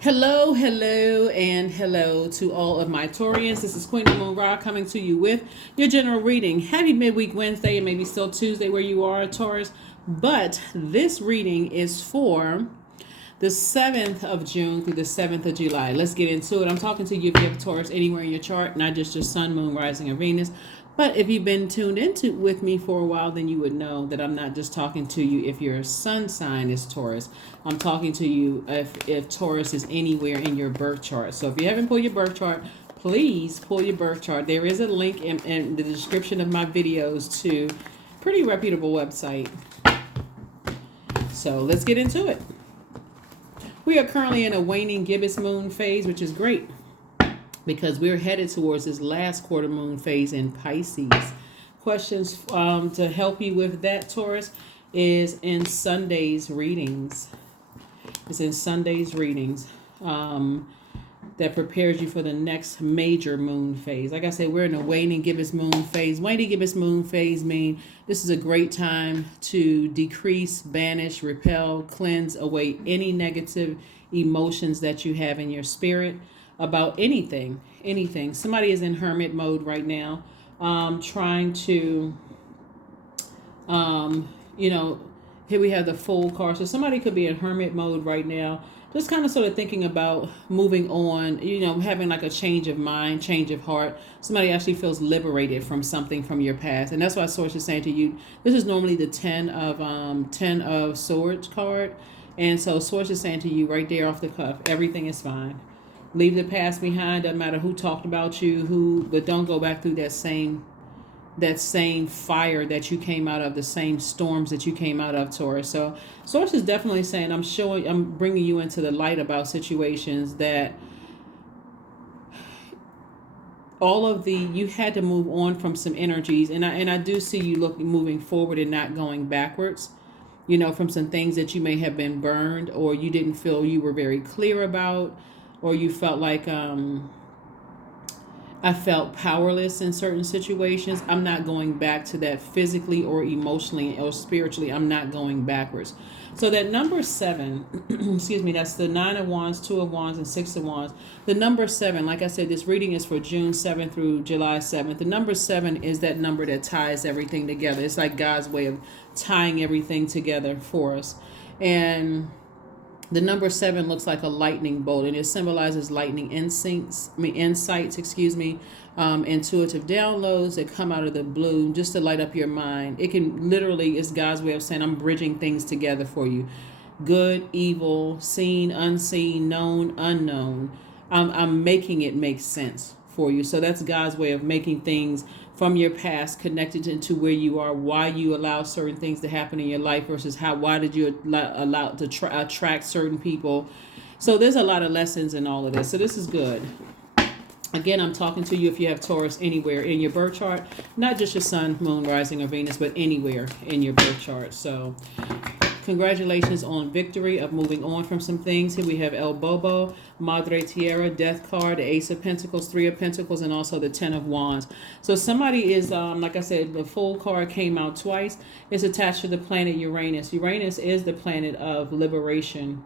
Hello, hello, and hello to all of my Taurians. This is Queen Amun Ra coming to you with your general reading. Happy midweek Wednesday, and maybe still Tuesday where you are, Taurus. But this reading is for the 7th of June through the 7th of July. Let's get into it. I'm talking to you if you have Taurus anywhere in your chart, not just your sun, moon, rising, or Venus. But if you've been tuned into with me for a while, then you would know that I'm not just talking to you if your sun sign is Taurus. I'm talking to you if Taurus is anywhere in your birth chart. So if you haven't pulled your birth chart, please pull your birth chart. There is a link in the description of my videos to a pretty reputable website. So let's get into it. We are currently in a waning gibbous moon phase, which is great, because we're headed towards this last quarter moon phase in Pisces. Questions to help you with that, Taurus, is in Sunday's readings. It's in Sunday's readings that prepares you for the next major moon phase. Like I said, we're in a waning gibbous moon phase. Waning gibbous moon phase means this is a great time to decrease, banish, repel, cleanse away any negative emotions that you have in your spirit about anything. Somebody is in hermit mode right now, trying to, here we have the Fool card. So somebody could be in hermit mode right now, just kind of sort of thinking about moving on, having like a change of mind, change of heart. Somebody actually feels liberated from something from your past. And that's why Source is saying to you, this is normally the 10 of Swords card. And so Source is saying to you right there off the cuff, everything is fine. Leave the past behind. Doesn't matter who talked about you, but don't go back through that same fire that you came out of, the same storms that you came out of, Taurus. So Source is definitely saying, I'm bringing you into the light about situations that you had to move on from some energies, and I do see you moving forward and not going backwards. From some things that you may have been burned, or you didn't feel you were very clear about, or you felt like I felt powerless in certain situations. I'm not going back to that physically or emotionally or spiritually. I'm not going backwards. So that number 7, excuse me, that's the 9 of Wands, 2 of Wands, and 6 of Wands. The number 7, like I said, this reading is for June 7th through July 7th. The number 7 is that number that ties everything together. It's like God's way of tying everything together for us. And the number 7 looks like a lightning bolt, and it symbolizes lightning insights, intuitive downloads that come out of the blue just to light up your mind. It can literally, it's God's way of saying, I'm bridging things together for you. Good, evil, seen, unseen, known, unknown. I'm making it make sense for you. So that's God's way of making things from your past connected into where you are, why you allow certain things to happen in your life versus why did you allow to attract certain people. So there's a lot of lessons in all of this. So this is good. Again, I'm talking to you if you have Taurus anywhere in your birth chart, not just your sun, moon, rising, or Venus, but anywhere in your birth chart. So congratulations on victory of moving on from some things. Here we have El Bobo, Madre Tierra, Death card, the Ace of Pentacles, 3 of Pentacles, and also the 10 of Wands. So somebody is, like I said, the Fool card came out twice. It's attached to the planet Uranus. Uranus is the planet of liberation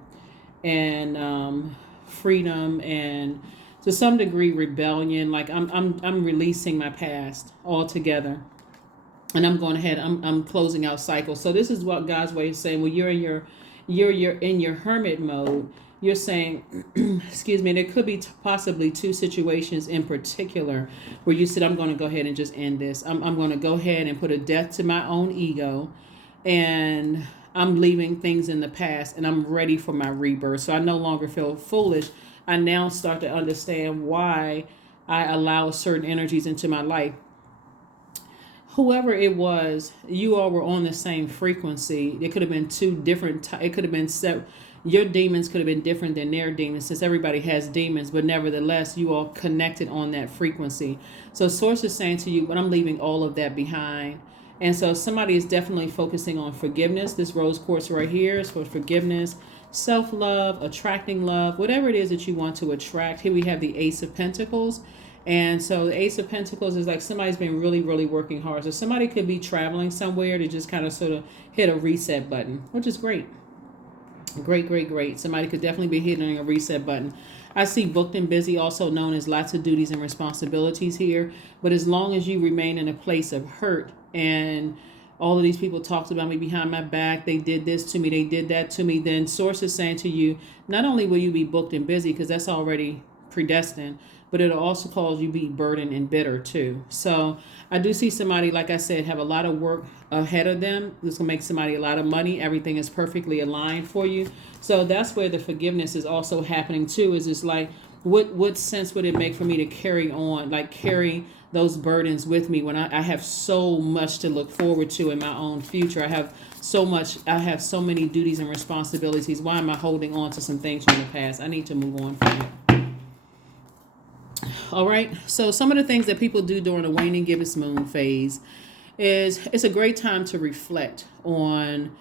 and freedom and to some degree rebellion. Like I'm releasing my past altogether. And I'm going ahead. I'm closing out cycles. So this is what God's way is saying. Well, you're in your hermit mode. You're saying, excuse me. There could be possibly 2 situations in particular where you said, I'm going to go ahead and just end this. I'm going to go ahead and put a death to my own ego, and I'm leaving things in the past, and I'm ready for my rebirth. So I no longer feel foolish. I now start to understand why I allow certain energies into my life. Whoever it was, you all were on the same frequency. It could have been 2 different. It could have been your demons could have been different than their demons, since everybody has demons. But nevertheless, you all connected on that frequency. So Source is saying to you, but I'm leaving all of that behind. And so somebody is definitely focusing on forgiveness. This rose quartz right here is for forgiveness, self-love, attracting love, whatever it is that you want to attract. Here we have the Ace of Pentacles. And so the Ace of Pentacles is like somebody's been really, really working hard. So somebody could be traveling somewhere to just kind of sort of hit a reset button, which is great. Great, great, great. Somebody could definitely be hitting a reset button. I see booked and busy, also known as lots of duties and responsibilities here. But as long as you remain in a place of hurt and all of these people talked about me behind my back, they did this to me, they did that to me, then source is saying to you, not only will you be booked and busy, because that's already predestined, but it'll also cause you be burdened and bitter too. So I do see somebody, like I said, have a lot of work ahead of them. This will make somebody a lot of money. Everything is perfectly aligned for you. So that's where the forgiveness is also happening too. Is it's like, what sense would it make for me to carry on, like carry those burdens with me when I have so much to look forward to in my own future? I have so many duties and responsibilities. Why am I holding on to some things from the past? I need to move on from it. All right. So some of the things that people do during the waning gibbous moon phase is it's a great time to reflect on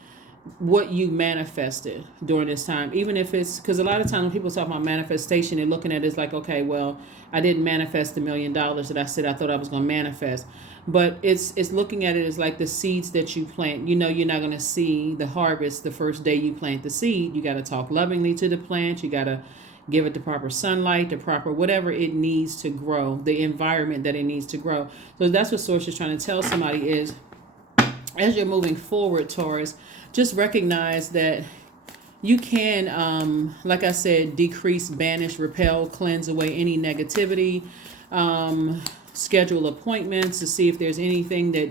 what you manifested during this time, even if it's because a lot of times when people talk about manifestation, they're looking at it as like, okay, well, I didn't manifest $1,000,000 that I said I thought I was going to manifest. But it's looking at it as like the seeds that you plant. You know, you're not going to see the harvest the first day you plant the seed. You got to talk lovingly to the plant. You got to give it the proper sunlight, the proper whatever it needs to grow, the environment that it needs to grow. So that's what Source is trying to tell somebody is, as you're moving forward, Taurus, just recognize that you can, like I said, decrease, banish, repel, cleanse away any negativity, schedule appointments to see if there's anything that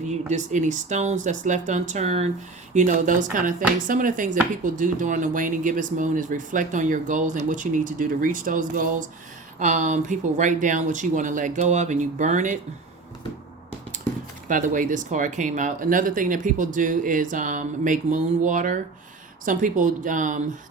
any stones that's left unturned, those kind of things. Some of the things that people do during the waning gibbous moon is reflect on your goals and what you need to do to reach those goals. People write down what you want to let go of and you burn it. By the way, this card came out. Another thing that people do is make moon water. Some people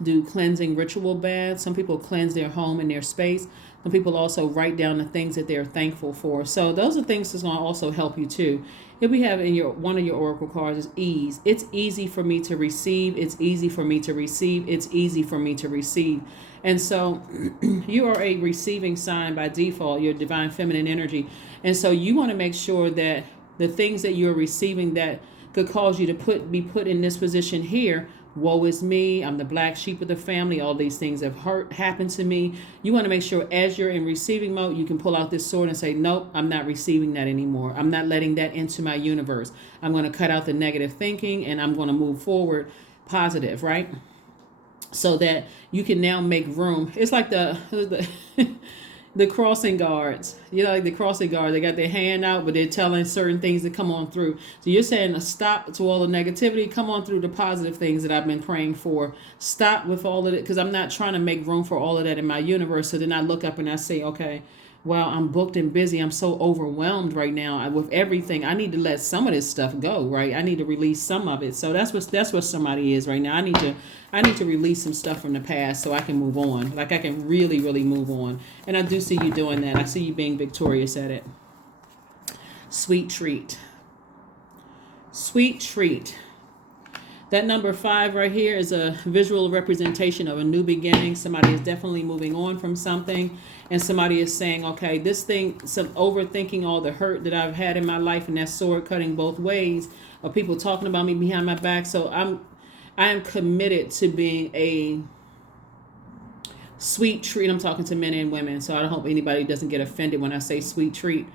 do cleansing ritual baths. Some people cleanse their home and their space. Some people also write down the things that they're thankful for. So those are things that's going to also help you too. If we have in one of your oracle cards is ease. It's easy for me to receive. It's easy for me to receive. It's easy for me to receive. And so you are a receiving sign by default, your divine feminine energy. And so you want to make sure that the things that you're receiving that could cause you to be put in this position here, woe is me, I'm the black sheep of the family, all these things have happened to me. You want to make sure as you're in receiving mode, you can pull out this sword and say, nope, I'm not receiving that anymore. I'm not letting that into my universe. I'm going to cut out the negative thinking and I'm going to move forward positive, right? So that you can now make room. It's like the the crossing guards, like the crossing guard, they got their hand out, but they're telling certain things to come on through. So you're saying a stop to all the negativity, come on through the positive things that I've been praying for. Stop with all of it, because I'm not trying to make room for all of that in my universe. So then I look up and I say, okay, well, I'm booked and busy. I'm so overwhelmed right now with everything. I need to let some of this stuff go, right? I need to release some of it. So that's what somebody is right now. I need to release some stuff from the past so I can move on. Like I can really, really move on. And I do see you doing that. I see you being victorious at it. Sweet treat. Sweet treat. That number 5 right here is a visual representation of a new beginning. Somebody is definitely moving on from something. And somebody is saying, okay, this thing, some overthinking all the hurt that I've had in my life, and that sword cutting both ways of people talking about me behind my back. So I am committed to being a sweet treat. I'm talking to men and women, so I don't hope anybody doesn't get offended when I say sweet treat.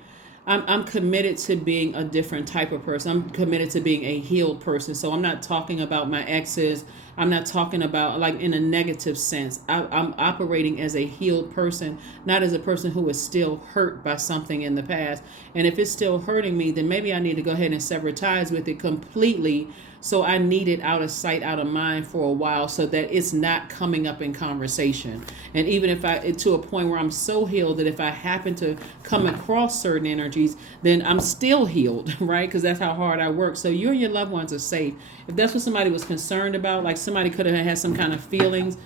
I'm committed to being a different type of person. I'm committed to being a healed person. So I'm not talking about my exes. I'm not talking about like in a negative sense. I'm operating as a healed person, not as a person who is still hurt by something in the past. And if it's still hurting me, then maybe I need to go ahead and sever ties with it completely. So I need it out of sight, out of mind for a while so that it's not coming up in conversation. And even if to a point where I'm so healed that if I happen to come across certain energies, then I'm still healed, right? Because that's how hard I work. So you and your loved ones are safe. If that's what somebody was concerned about, like somebody could have had some kind of feelings,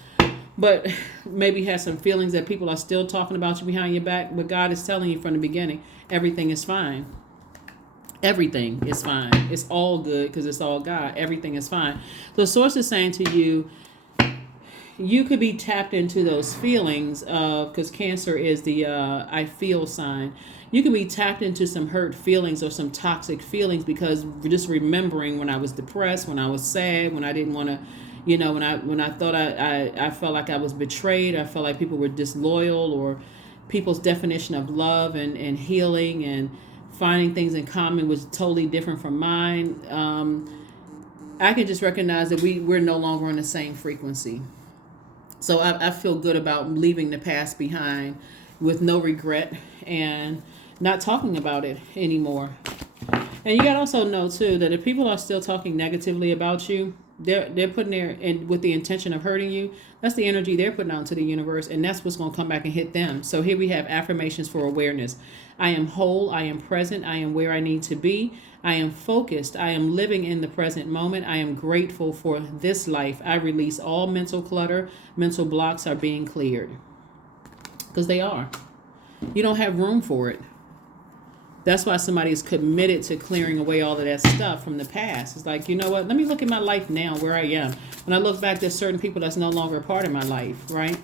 but maybe had some feelings that people are still talking about you behind your back, but God is telling you from the beginning, everything is fine. Everything is fine. It's all good because it's all God. Everything is fine. So the source is saying to you, you could be tapped into those feelings of, because Cancer is the I feel sign. You can be tapped into some hurt feelings or some toxic feelings because just remembering when I was depressed, when I was sad, when I didn't want to, You know, when I thought I felt like I was betrayed, I felt like people were disloyal, or people's definition of love and healing and finding things in common was totally different from mine. I can just recognize that we're no longer on the same frequency. So I feel good about leaving the past behind with no regret and not talking about it anymore. And you got to also know too that if people are still talking negatively about you, they're putting their in with the intention of hurting you. That's the energy they're putting out into the universe, and that's what's going to come back and hit them. So here we have affirmations for awareness. I am whole. I am present. I am where I need to be. I am focused. I am living in the present moment. I am grateful for this life. I release all mental clutter. Mental blocks are being cleared because they are. You don't have room for it. That's why somebody is committed to clearing away all of that stuff from the past. It's like, you know what? Let me look at my life now, where I am. When I look back, there's certain people that's no longer a part of my life, right?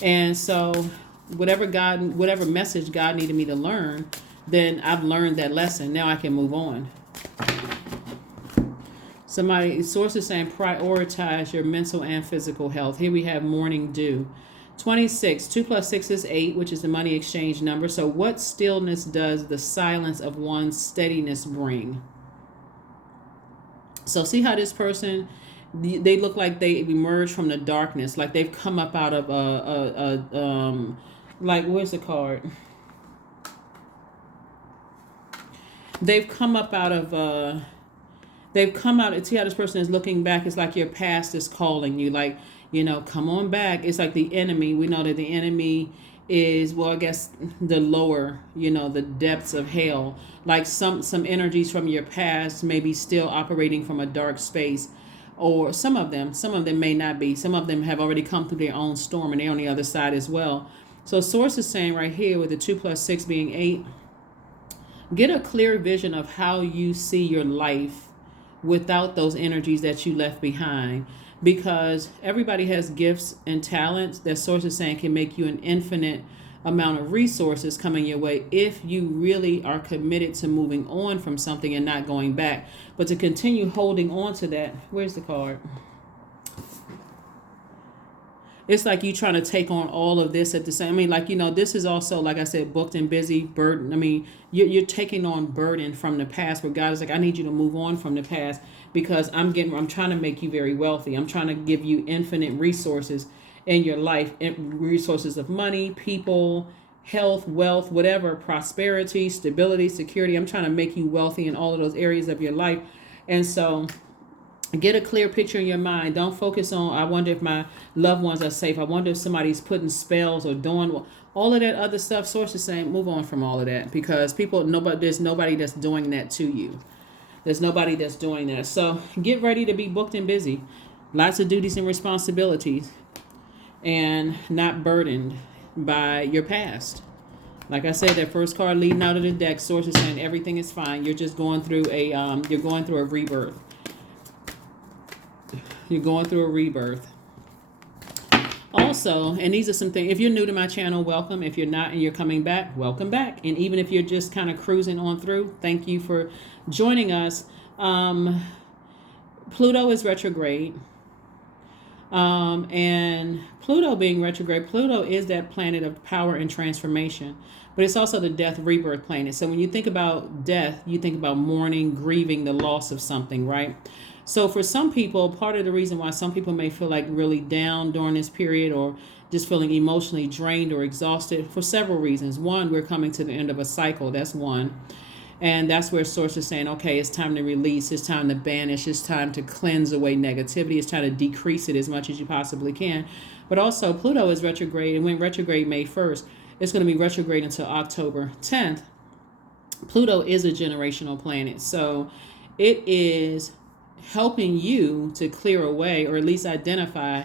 And so whatever message God needed me to learn, then I've learned that lesson. Now I can move on. Source is saying prioritize your mental and physical health. Here we have morning dew. 26, 2 plus 6 is 8, which is the money exchange number. So what stillness does the silence of one's steadiness bring? So see how this person, they look like they emerged from the darkness, like they've come up out of like, where's the card? They've come up out of see how this person is looking back. It's like your past is calling you, like, you know, come on back. It's like the enemy. We know that the enemy is, well, I guess the lower, you know, the depths of hell. Like some energies from your past may be still operating from a dark space, or some of them may not be. Some of them have already come through their own storm and they're on the other side as well. So source is saying right here with the 2 plus 6 being 8, get a clear vision of how you see your life without those energies that you left behind. Because everybody has gifts and talents that source is saying can make you an infinite amount of resources coming your way if you really are committed to moving on from something and not going back. But to continue holding on to that, where's the card? It's like you trying to take on all of this at the same. I mean, like, you know, this is also, like I said, booked and busy, burden. I mean, you're taking on burden from the past where God is like, I need you to move on from the past because I'm trying to make you very wealthy. I'm trying to give you infinite resources in your life, resources of money, people, health, wealth, whatever, prosperity, stability, security. I'm trying to make you wealthy in all of those areas of your life. And so get a clear picture in your mind. Don't focus on, I wonder if my loved ones are safe. I wonder if somebody's putting spells or doing all of that other stuff. Source is saying, move on from all of that because there's nobody that's doing that to you. There's nobody that's doing that. So get ready to be booked and busy. Lots of duties and responsibilities and not burdened by your past. Like I said, that first card leading out of the deck, source is saying everything is fine. You're just going through a rebirth. You're going through a rebirth. Also, and these are some things, if you're new to my channel, welcome. If you're not and you're coming back, welcome back. And even if you're just kind of cruising on through, thank you for joining us. Pluto is retrograde. And Pluto being retrograde, Pluto is that planet of power and transformation. But it's also the death rebirth planet. So when you think about death, you think about mourning, grieving the loss of something, right? So for some people, part of the reason why some people may feel like really down during this period or just feeling emotionally drained or exhausted for several reasons. One, we're coming to the end of a cycle. That's one. And that's where source is saying, okay, it's time to release. It's time to banish. It's time to cleanse away negativity. It's time to decrease it as much as you possibly can. But also Pluto is retrograde and went retrograde May 1st. It's going to be retrograde until October 10th. Pluto is a generational planet. So it is helping you to clear away or at least identify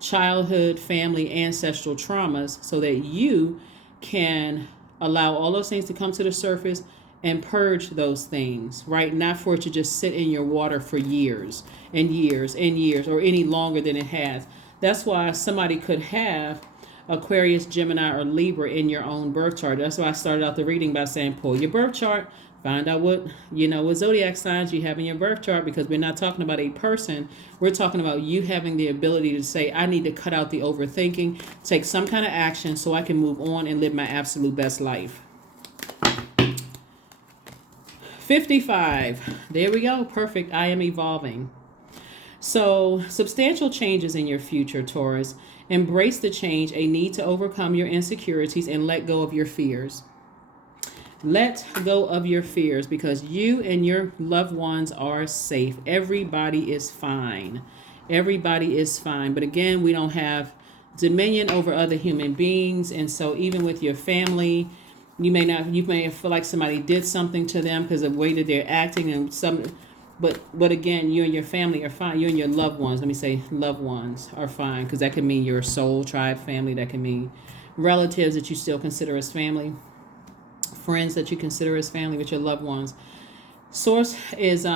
childhood, family, ancestral traumas so that you can allow all those things to come to the surface and purge those things, right? Not for it to just sit in your water for years and years and years or any longer than it has. That's why somebody could have Aquarius, Gemini, or Libra in your own birth chart. That's why I started out the reading by saying, pull your birth chart, Find out what, what zodiac signs you have in your birth chart, because we're not talking about a person. We're talking about you having the ability to say, I need to cut out the overthinking, take some kind of action so I can move on and live my absolute best life. 55. There we go. Perfect. I am evolving. So, substantial changes in your future, Taurus. Embrace the change, a need to overcome your insecurities and let go of your fears. Let go of your fears, because you and your loved ones are safe. Everybody is fine. Everybody is fine. But again, we don't have dominion over other human beings. And so even with your family, you may feel like somebody did something to them because of the way that they're acting and but again, you and your family are fine. You and your loved ones, let me say loved ones, are fine, because that can mean your soul tribe family. That can mean relatives that you still consider as family, friends that you consider as family, with your loved ones. Source is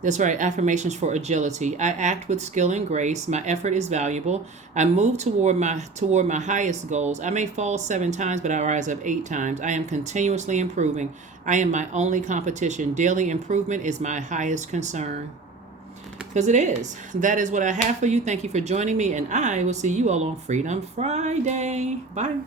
that's right, affirmations for agility. I act with skill and grace. My effort is valuable. I move toward my highest goals. I may fall 7 times, but I rise up 8 times. I am continuously improving. I am my only competition. Daily improvement is my highest concern. Because it is. That is what I have for you. Thank you for joining me, and I will see you all on Freedom Friday. Bye.